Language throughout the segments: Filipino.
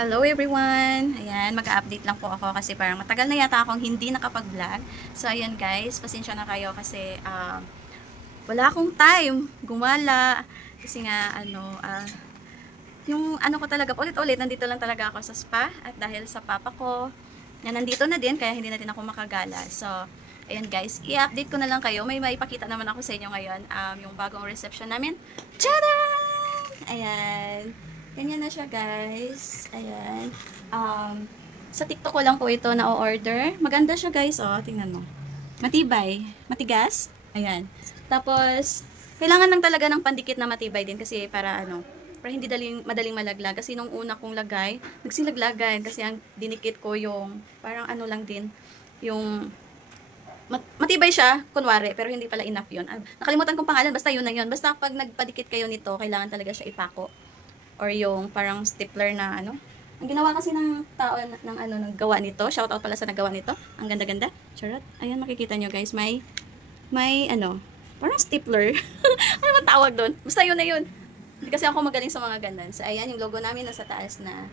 Hello everyone! Ayan, mag-update lang po ako kasi parang matagal na yata akong hindi nakapag-vlog. So ayan guys, pasensya na kayo kasi wala akong time gumala. Kasi nga yung ano ko talaga, ulit-ulit, nandito lang talaga ako sa spa. At dahil sa papa ko, na nandito na din, kaya hindi na din ako makagala. So, ayan guys, i-update ko na lang kayo. May maipakita naman ako sa inyo ngayon, yung bagong reception namin. Tcharam! Ayan. Ganyan na siya guys. Ayan. Sa TikTok ko lang po ito na-order. Maganda siya guys, oh. Tingnan mo. Matibay. Matigas. Ayan. Tapos, kailangan lang talaga ng pandikit na matibay din kasi para hindi madaling malaglag. Kasi nung una kong lagay, nagsilaglagan kasi ang dinikit ko yung, parang lang din, yung, matibay siya, kunwari, pero hindi pala enough yun. Nakalimutan kong pangalan, basta yun na yun. Basta pag nagpadikit kayo nito, kailangan talaga siya ipako. Or yung parang stapler na Ang ginawa kasi ng tao naggawa nito. Shoutout pala sa naggawa nito. Ang ganda-ganda. Charot. Ayan, makikita nyo guys. May parang stapler. Ano ba tawag doon? Basta yun na yun. Hindi kasi ako magaling sa mga ganun. So, ayan, yung logo namin nasa taas na.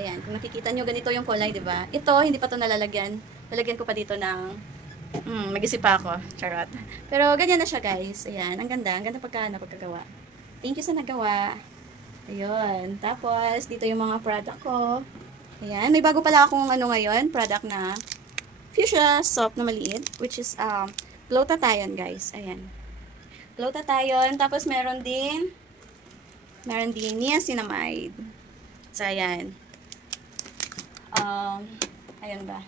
Ayan, kung nakikita nyo, ganito yung kulay, di ba? Ito, hindi pa to nalalagyan. Lalagyan ko pa dito ng mag-isip pa ako. Charot. Pero ganyan na siya guys. Ayan, ang ganda. Ang ganda pagkagawa. Thank you sa nagawa. Ayun. Tapos, dito yung mga product ko. Ayan. May bago pala akong ngayon, product na fuchsia soap na maliit, which is glutathione, guys. Ayan. Glutathione. Tapos, meron din niacinamide. So, ayan. Ayan ba?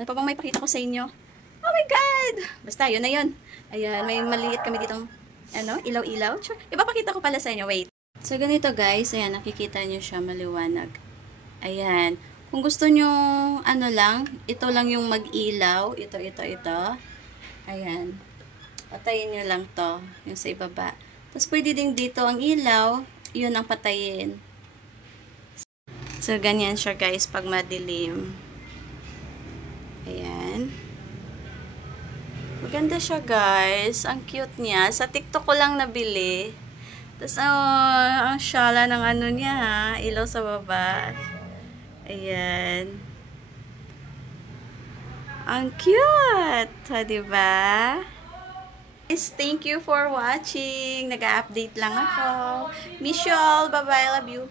Ano pa bang may pakita ko sa inyo? Oh my God! Basta, yun na yun. Ayan. May maliit kami ditong, ilaw-ilaw. Ipapakita ko pala sa inyo. Wait. So, ganito guys, ayan, nakikita nyo siya maliwanag. Ayan. Kung gusto nyo, ito lang yung mag-ilaw. Ito. Ayan. Patayin nyo lang to, yung sa ibaba. Tapos, pwede din dito ang ilaw, yun ang patayin. So, ganyan siya guys, pag madilim. Ayan. Maganda siya guys. Ang cute niya. Sa TikTok ko lang nabili. Tapos, ang syala ng niya, ha? Ilaw sa baba. Ayan. Ang cute! Ha, diba? Guys, thank you for watching. Nag-update lang ako. Miss you all. Bye-bye. Love you.